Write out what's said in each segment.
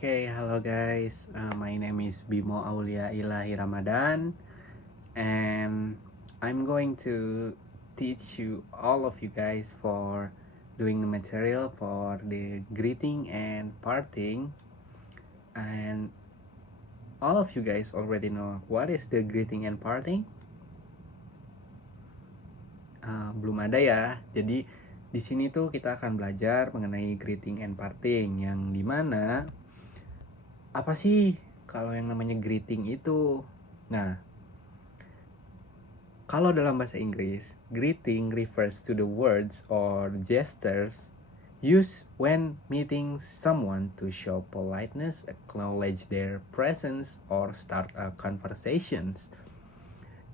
Okay, hello guys. My name is Bimo Aulia Ilahi Ramadan, and I'm going to teach you all of you guys for doing the material for the greeting and parting. And all of you guys already know what is the greeting and parting? Belum ada ya. Jadi di sini tuh kita akan belajar mengenai greeting and parting, yang dimana apa sih kalau yang namanya greeting itu? Nah, kalau dalam bahasa Inggris, greeting refers to the words or gestures used when meeting someone to show politeness, acknowledge their presence, or start a conversations.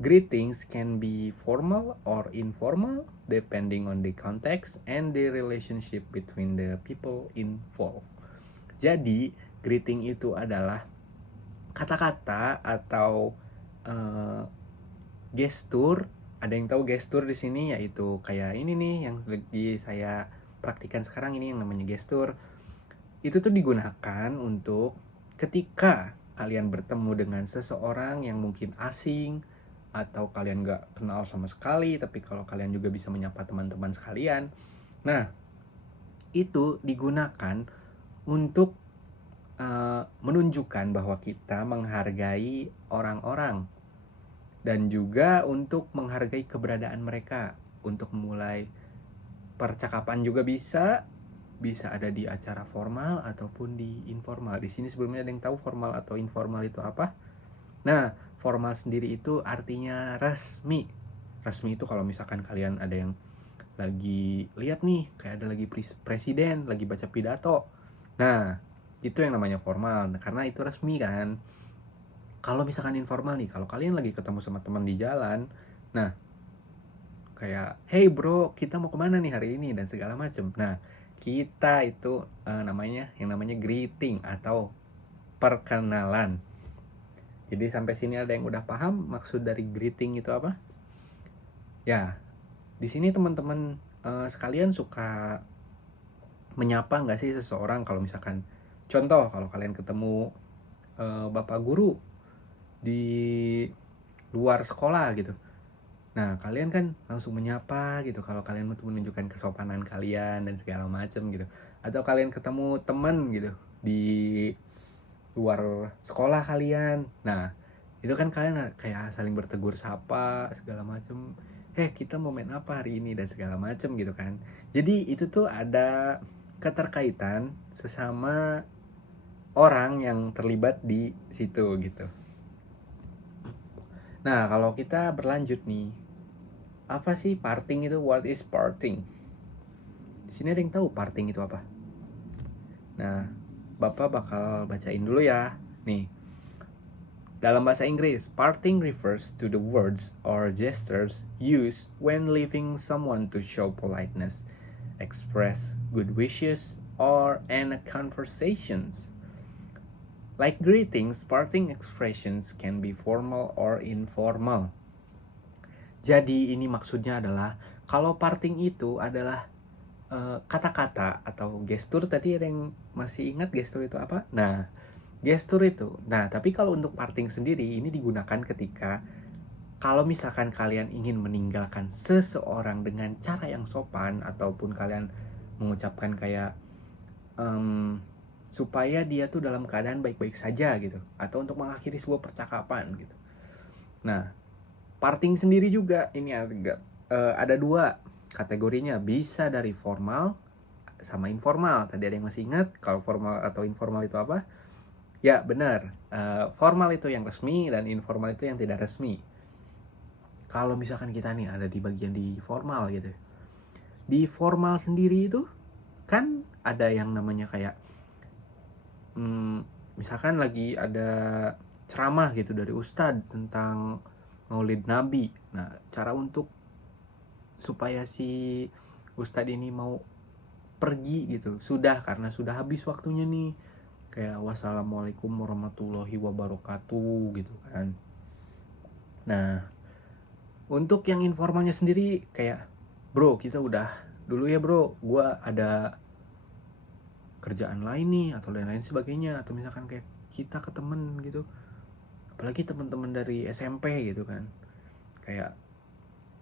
Greetings can be formal or informal depending on the context and the relationship between the people involved. Jadi, greeting itu adalah kata-kata atau gestur. Ada yang tahu gestur di sini, yaitu kayak ini nih yang lagi saya praktikan sekarang, ini yang namanya gestur. Itu tuh digunakan untuk ketika kalian bertemu dengan seseorang yang mungkin asing atau kalian gak kenal sama sekali, tapi kalau kalian juga bisa menyapa teman-teman sekalian. Nah, itu digunakan untuk menunjukkan bahwa kita menghargai orang-orang dan juga untuk menghargai keberadaan mereka. Untuk memulai percakapan juga bisa ada di acara formal ataupun di informal. Di sini sebelumnya ada yang tahu formal atau informal itu apa? Nah, formal sendiri itu artinya resmi. Resmi itu kalau misalkan kalian ada yang lagi lihat nih, kayak ada lagi presiden lagi baca pidato. Nah, itu yang namanya formal, karena itu resmi kan. Kalau misalkan informal nih, kalau kalian lagi ketemu sama teman di jalan, nah kayak, hey bro, kita mau kemana nih hari ini dan segala macem. Nah, kita itu namanya greeting atau perkenalan. Jadi sampai sini ada yang udah paham maksud dari greeting itu apa? Ya, di sini teman-teman sekalian suka menyapa nggak sih seseorang? Kalau misalkan contoh, kalau kalian ketemu bapak guru di luar sekolah gitu, nah kalian kan langsung menyapa gitu kalau kalian mau menunjukkan kesopanan kalian dan segala macem gitu. Atau kalian ketemu temen gitu di luar sekolah kalian, nah itu kan kalian kayak saling bertegur sapa segala macem, kita mau main apa hari ini dan segala macem gitu kan. Jadi itu tuh ada keterkaitan sesama orang yang terlibat di situ gitu. Nah, kalau kita berlanjut nih, apa sih parting itu? What is parting? Di sini ada yang tahu parting itu apa? Nah, Bapak bakal bacain dulu ya. Nih, dalam bahasa Inggris, parting refers to the words or gestures used when leaving someone to show politeness, express good wishes, or end conversations. Like greetings, parting expressions can be formal or informal. Jadi ini maksudnya adalah kalau parting itu adalah kata-kata atau gestur. Tadi ada yang masih ingat gestur itu apa? Nah, gestur itu. Nah, tapi kalau untuk parting sendiri ini digunakan ketika kalau misalkan kalian ingin meninggalkan seseorang dengan cara yang sopan, ataupun kalian mengucapkan kayak supaya dia tuh dalam keadaan baik-baik saja gitu, atau untuk mengakhiri sebuah percakapan gitu. Nah, parting sendiri juga ini ada dua kategorinya, bisa dari formal sama informal. Tadi ada yang masih ingat kalau formal atau informal itu apa? Ya benar, formal itu yang resmi dan informal itu yang tidak resmi. Kalau misalkan kita nih ada di bagian di formal gitu, di formal sendiri itu kan ada yang namanya kayak misalkan lagi ada ceramah gitu dari ustadz tentang Maulid Nabi. Nah, cara untuk supaya si ustadz ini mau pergi gitu, karena sudah habis waktunya nih, kayak wassalamualaikum warahmatullahi wabarakatuh gitu kan. Nah, untuk yang informalnya sendiri kayak, bro kita udah dulu ya bro, gua ada kerjaan lain nih atau lain-lain sebagainya, atau misalkan kayak kita ke temen gitu, apalagi teman-teman dari SMP gitu kan, kayak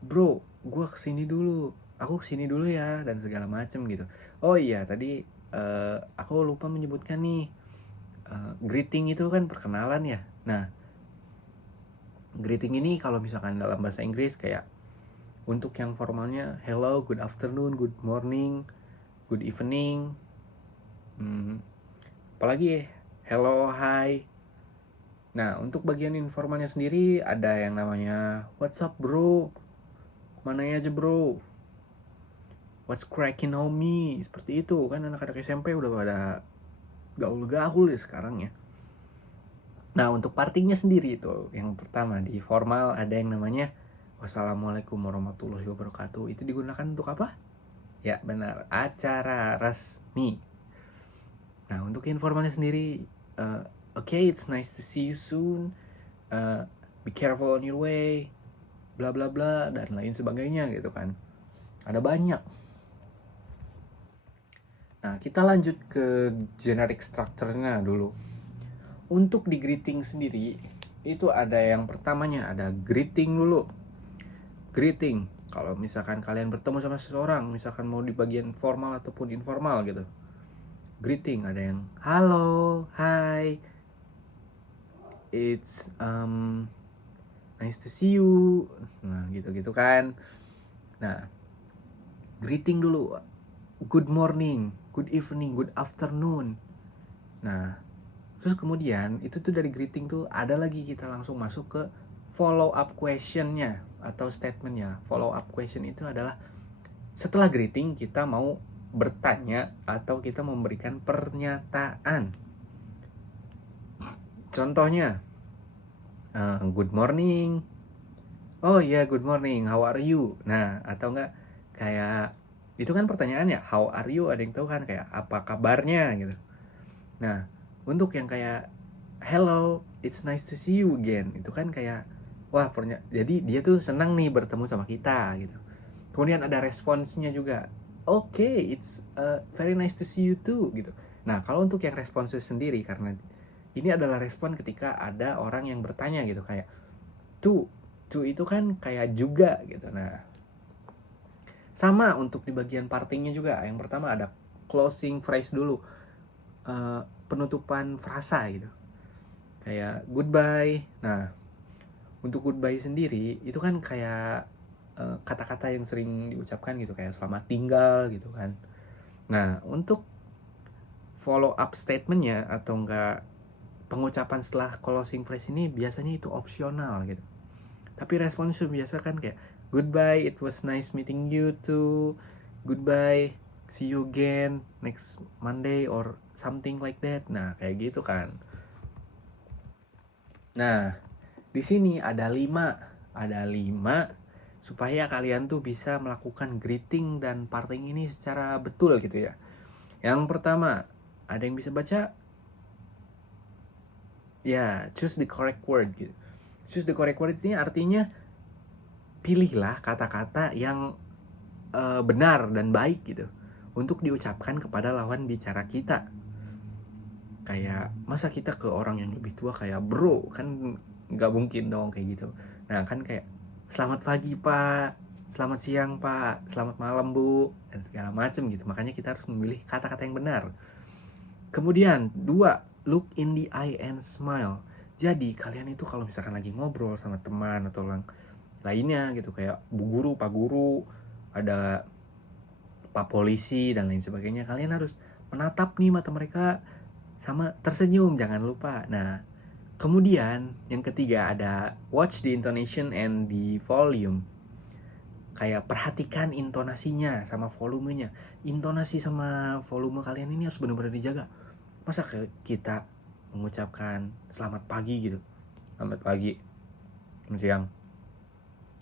bro gue kesini dulu, aku kesini dulu ya, dan segala macem gitu. Oh iya tadi aku lupa menyebutkan nih, greeting itu kan perkenalan ya. Nah, greeting ini kalau misalkan dalam bahasa Inggris kayak untuk yang formalnya hello, good afternoon, good morning, good evening, apalagi hello, hi. Nah, untuk bagian informalnya sendiri ada yang namanya what's up bro, mana aja bro, what's cracking homie, seperti itu kan. Anak-anak SMP udah pada gaul-gaul ya sekarang ya. Nah, untuk partinya sendiri itu yang pertama di formal ada yang namanya wassalamualaikum warahmatullahi wabarakatuh. Itu digunakan untuk apa? Ya benar, acara resmi. Nah, untuk informalnya sendiri, okay, it's nice to see you soon, be careful on your way, bla bla bla, dan lain sebagainya gitu kan. Ada banyak. Nah, kita lanjut ke generic structure-nya dulu. Untuk di greeting sendiri, itu ada yang pertamanya, ada greeting dulu. Greeting, kalau misalkan kalian bertemu sama seseorang, misalkan mau di bagian formal ataupun informal gitu. Greeting, ada yang halo, hi, it's nice to see you. Nah, gitu-gitu kan. Nah, greeting dulu. Good morning, good evening, good afternoon. Nah, terus kemudian itu tuh dari greeting tuh ada lagi kita langsung masuk ke follow up questionnya atau statementnya. Follow up question itu adalah setelah greeting kita mau bertanya atau kita memberikan pernyataan. Contohnya, good morning. Oh iya, good morning. How are you? Nah, atau enggak kayak itu kan pertanyaannya, how are you? Ada yang tahu kan kayak apa kabarnya gitu. Nah, untuk yang kayak hello, it's nice to see you again. Itu kan kayak wah, jadi dia tuh senang nih bertemu sama kita gitu. Kemudian ada responsnya juga. Okay, it's very nice to see you too gitu. Nah, kalau untuk yang responsnya sendiri, karena ini adalah respon ketika ada orang yang bertanya gitu kayak to itu kan kayak juga gitu. Nah, sama untuk di bagian partingnya juga. Yang pertama ada closing phrase dulu, penutupan frasa gitu, kayak goodbye. Nah, untuk goodbye sendiri itu kan kayak kata-kata yang sering diucapkan gitu, kayak selamat tinggal gitu kan. Nah, untuk follow up statementnya atau enggak pengucapan setelah closing phrase ini biasanya itu opsional gitu. Tapi responsnya biasa kan kayak goodbye, it was nice meeting you too, goodbye, see you again next Monday or something like that. Nah, kayak gitu kan. Nah, di sini ada 5 supaya kalian tuh bisa melakukan greeting dan parting ini secara betul gitu ya. Yang pertama, ada yang bisa baca? Ya, choose the correct word gitu. Choose the correct word ini artinya pilihlah kata-kata yang benar dan baik gitu untuk diucapkan kepada lawan bicara kita. Kayak masa kita ke orang yang lebih tua kayak bro, kan nggak mungkin dong kayak gitu. Nah, kan kayak selamat pagi pak, selamat siang pak, selamat malam bu, dan segala macem gitu. Makanya kita harus memilih kata-kata yang benar. Kemudian 2, look in the eye and smile. Jadi kalian itu kalau misalkan lagi ngobrol sama teman atau orang lainnya gitu, kayak bu guru, pak guru, ada pak polisi dan lain sebagainya, kalian harus menatap nih mata mereka sama tersenyum, jangan lupa. Nah, kemudian yang ketiga ada watch the intonation and the volume. Kayak perhatikan intonasinya sama volumenya. Intonasi sama volume kalian ini harus benar-benar dijaga. Masa kita mengucapkan selamat pagi gitu, selamat pagi, selamat siang,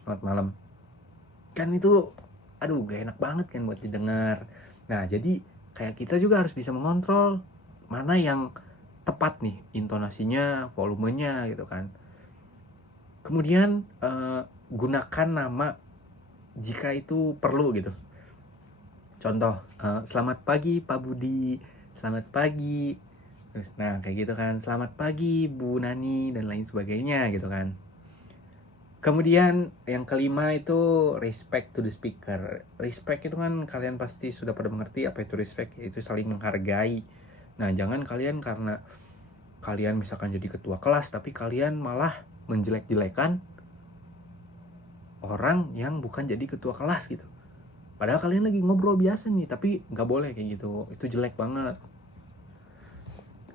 selamat malam, kan itu aduh gak enak banget kan buat didengar. Nah, jadi kayak kita juga harus bisa mengontrol mana yang tepat nih intonasinya, volumenya gitu kan. Kemudian gunakan nama jika itu perlu gitu. Contoh, selamat pagi Pak Budi, selamat pagi. Terus nah kayak gitu kan, selamat pagi Bu Nani dan lain sebagainya gitu kan. Kemudian yang kelima itu respect to the speaker. Respect itu kan kalian pasti sudah pada mengerti apa itu respect, yaitu saling menghargai. Nah, jangan kalian karena kalian misalkan jadi ketua kelas tapi kalian malah menjelek-jelekan orang yang bukan jadi ketua kelas gitu. Padahal kalian lagi ngobrol biasa nih, tapi nggak boleh kayak gitu. Itu jelek banget.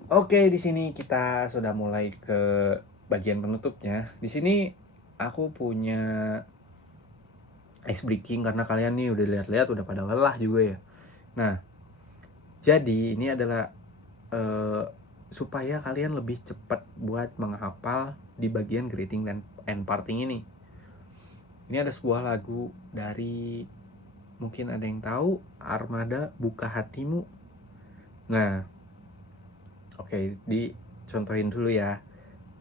Oke, di sini kita sudah mulai ke bagian penutupnya. Di sini aku punya ice breaking karena kalian nih udah lihat-lihat udah pada lelah juga ya. Nah, jadi ini adalah supaya kalian lebih cepat buat menghafal di bagian greeting dan end parting ini. Ini ada sebuah lagu dari, mungkin ada yang tahu, Armada, Buka Hatimu. Nah, oke, dicontohin dulu ya.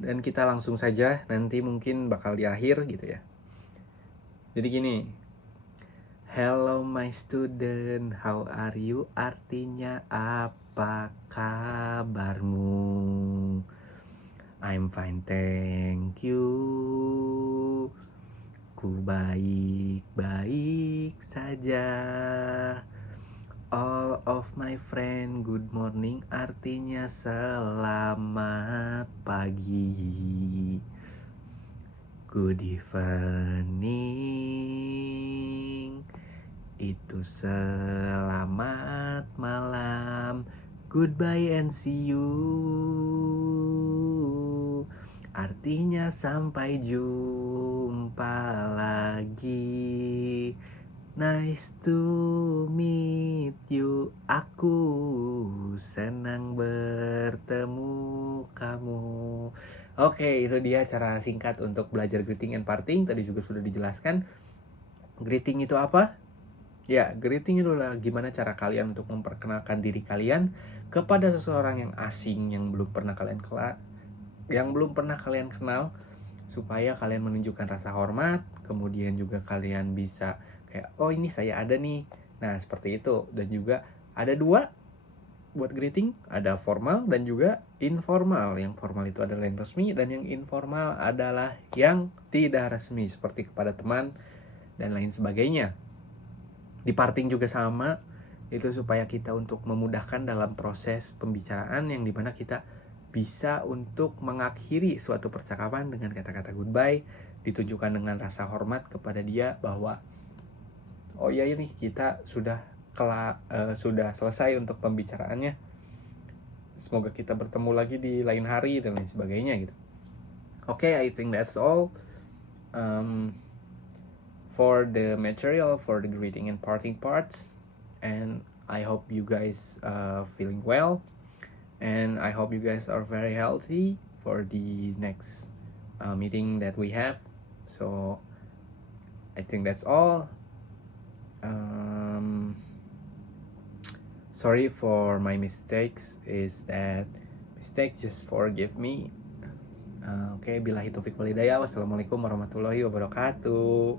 Dan kita langsung saja, nanti mungkin bakal di akhir gitu ya. Jadi gini, hello my student, how are you? Artinya apa kabarmu? I'm fine, thank you. Ku baik-baik saja. All of my friend, good morning artinya selamat pagi. Good evening itu selamat malam. Goodbye and see you artinya sampai jumpa lagi. Nice to meet you. Aku senang bertemu kamu. Oke, itu dia cara singkat untuk belajar greeting and parting. Tadi juga sudah dijelaskan. Greeting itu apa? Ya, greeting itu adalah gimana cara kalian untuk memperkenalkan diri kalian kepada seseorang yang asing yang belum pernah kalian kenal, supaya kalian menunjukkan rasa hormat. Kemudian juga kalian bisa kayak, oh ini saya ada nih. Nah, seperti itu. Dan juga ada dua buat greeting, ada formal dan juga informal. Yang formal itu adalah yang resmi, dan yang informal adalah yang tidak resmi, seperti kepada teman dan lain sebagainya. Di parting juga sama, itu supaya kita untuk memudahkan dalam proses pembicaraan, yang dimana kita bisa untuk mengakhiri suatu percakapan dengan kata-kata goodbye, ditunjukkan dengan rasa hormat kepada dia bahwa oh iya ini kita sudah selesai untuk pembicaraannya. Semoga kita bertemu lagi di lain hari dan lain sebagainya gitu. Okay, I think that's all for the material for the greeting and parting parts, and I hope you guys feeling well, and I hope you guys are very healthy for the next meeting that we have. So I think that's all. Sorry for my mistakes, just forgive me. Oke, billahi taufiq wal hidayah. Wassalamualaikum warahmatullahi wabarakatuh.